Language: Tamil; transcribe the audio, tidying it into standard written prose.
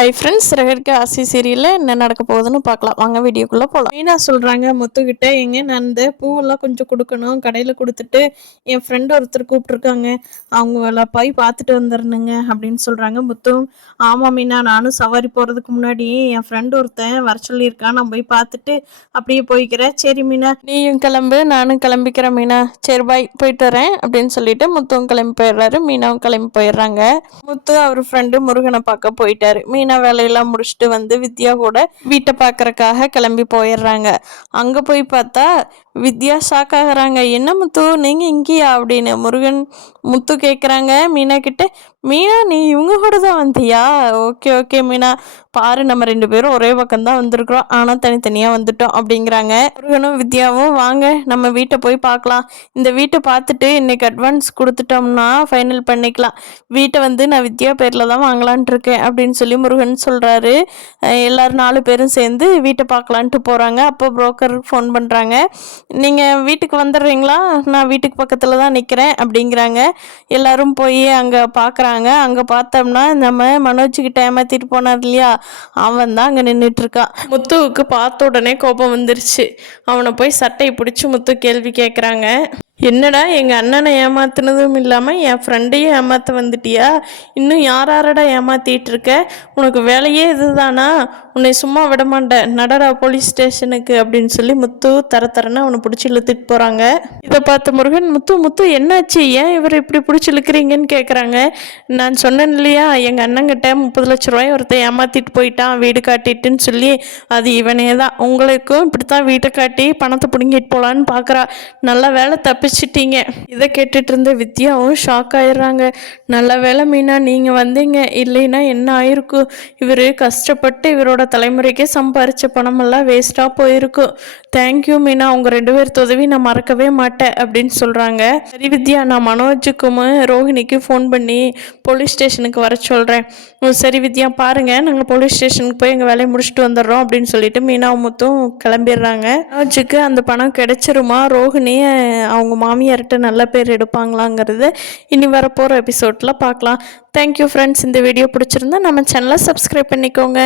ஹாய் ஃப்ரெண்ட்ஸ், ரகர்க்க ஆசி சீரியலில் என்ன நடக்க போகுதுன்னு பார்க்கலாம். வாங்க வீடியோக்குள்ளே போகலாம். மீனா சொல்கிறாங்க முத்துக்கிட்ட, எங்கே நான் இந்த பூவெல்லாம் கொஞ்சம் கொடுக்கணும், கடையில் கொடுத்துட்டு என் ஃப்ரெண்டு ஒருத்தர் கூப்பிட்ருக்காங்க, அவங்கள போய் பார்த்துட்டு வந்துடணுங்க அப்படின்னு சொல்கிறாங்க. முத்தும், ஆமாம் மீனா, நானும் சவாரி போகிறதுக்கு முன்னாடி என் ஃப்ரெண்டு ஒருத்தன் வர சொல்லியிருக்கான், நான் போய் பார்த்துட்டு அப்படியே போய்க்கிறேன். சரி மீனா, நீயும் கிளம்பு, நானும் கிளம்பிக்கிறேன் மீனா. சரி பாய், போயிட்டு வரேன் அப்படின்னு சொல்லிட்டு முத்துவும் கிளம்பி போயிடுறாரு, மீனாவும் கிளம்பி போயிடுறாங்க. முத்து அவர் ஃப்ரெண்டு முருகனை பார்க்க போயிட்டாரு. மீனா வேலையெல்லாம் முடிச்சுட்டு வந்து வித்யா கூட வீட்டை பார்க்கறக்காக கிளம்பி போயிடுறாங்க. அங்கே போய் பார்த்தா வித்யா ஷாக் ஆகுறாங்க. என்ன முத்து, நீங்கள் இங்கேயா அப்படின்னு முருகன் முத்து கேட்குறாங்க மீனா கிட்ட. மீனா, நீ இவங்க கூட தான் வந்தியா? ஓகே ஓகே மீனா, பாரு நம்ம 2 பேரும் ஒரே பக்கம்தான் வந்திருக்கிறோம், ஆனால் தனித்தனியாக வந்துட்டோம் அப்படிங்கிறாங்க. முருகனும் வித்யாவும், வாங்க நம்ம வீட்டை போய் பார்க்கலாம், இந்த வீட்டை பார்த்துட்டு இன்னைக்கு அட்வான்ஸ் கொடுத்துட்டோம்னா ஃபைனல் பண்ணிக்கலாம், வீட்டை வந்து நான் வித்யா பேரில் தான் வாங்கலான்ட்டு இருக்கேன் அப்படின்னு சொல்லி முருகன் சொல்கிறாரு. எல்லோரும் 4 பேரும் சேர்ந்து வீட்டை பார்க்கலான்ட்டு போகிறாங்க. அப்போ புரோக்கருக்கு ஃபோன் பண்ணுறாங்க. நீங்கள் வீட்டுக்கு வந்துடுறீங்களா, நான் வீட்டுக்கு பக்கத்தில் தான் நிற்கிறேன் அப்படிங்கிறாங்க. எல்லோரும் போய் அங்கே பார்க்குறாங்க. அங்கே பார்த்தோம்னா நம்ம மனோஜ்கிட்ட ஏமாற்றிட்டு போனார் இல்லையா, அவன் தான் அங்கே நின்றுட்டுருக்கான். முத்துவுக்கு பார்த்த உடனே கோபம் வந்துருச்சு. அவனை போய் சட்டையை பிடிச்சி முத்து கேள்வி கேட்குறாங்க. என்னடா, எங்கள் அண்ணனை ஏமாத்துனதும் இல்லாமல் என் ஃப்ரெண்டையும் ஏமாற்ற வந்துட்டியா? இன்னும் யாராரடா ஏமாற்றிட்டு இருக்க? உனக்கு வேலையே இதுதானா? உன்னை சும்மா விட மாட்டேன், நடடா போலீஸ் ஸ்டேஷனுக்கு அப்படின்னு சொல்லி முத்து தரன்னு அவனை பிடிச்சி இழுத்துட்டு போகிறாங்க. இதை பார்த்த முருகன், முத்து முத்து என்னாச்சு, ஏன் இவர் இப்படி பிடிச்சி இழுக்கிறீங்கன்னு கேட்குறாங்க. நான் சொன்னேன் இல்லையா, எங்கள் அண்ணங்கிட்ட 30 லட்ச ரூபாய் ஒருத்தர் ஏமாற்றிட்டு போயிட்டான் வீடு காட்டிட்டுன்னு சொல்லி, அது இவனே தான். உங்களுக்கும் இப்படித்தான் வீட்டை காட்டி பணத்தை பிடுங்கிட்டு போகலான்னு பார்க்குறா, நல்ல வேலை தப்பிச்சிட்டீங்க. இதை கேட்டுட்டு இருந்த வித்யாவும் ஷாக் ஆயிடுறாங்க. நல்ல வேலை மீனா நீங்கள் வந்தீங்க, இல்லைன்னா என்ன ஆயிருக்கும், இவர் கஷ்டப்பட்டு இவரோட தலைமுறைக்கே சம்பாரித்த பணமெல்லாம் வேஸ்ட்டாக போயிருக்கும். தேங்க்யூ மீனா, உங்கள் 2 பேர் உதவி நான் மறக்கவே மாட்டேன் அப்படின்னு சொல்கிறாங்க. சரி வித்யா, நான் மனோஜுக்கும் ரோஹிணிக்கும் ஃபோன் பண்ணி போலீஸ் ஸ்டேஷனுக்கு வர சொல்கிறேன். சரி வித்யா, பாருங்கள், நாங்கள் போலீஸ் ஸ்டேஷனுக்கு போய் எங்கள் வேலையை முடிச்சுட்டு வந்துடுறோம் அப்படின்னு சொல்லிட்டு மீனாவும் முத்தும் கிளம்பிடுறாங்க. மனோஜுக்கு அந்த பணம் கிடைச்சிருமா, ரோஹிணி அவங்க மாமியார்கிட்ட நல்ல பேர் எடுப்பாங்களாங்கிறது இனி வரப்போகிற எபிசோடில் பார்க்கலாம். தேங்க்யூ ஃப்ரெண்ட்ஸ், இந்த வீடியோ பிடிச்சிருந்தா நம்ம சேனலை சப்ஸ்கிரைப் பண்ணிக்கோங்க.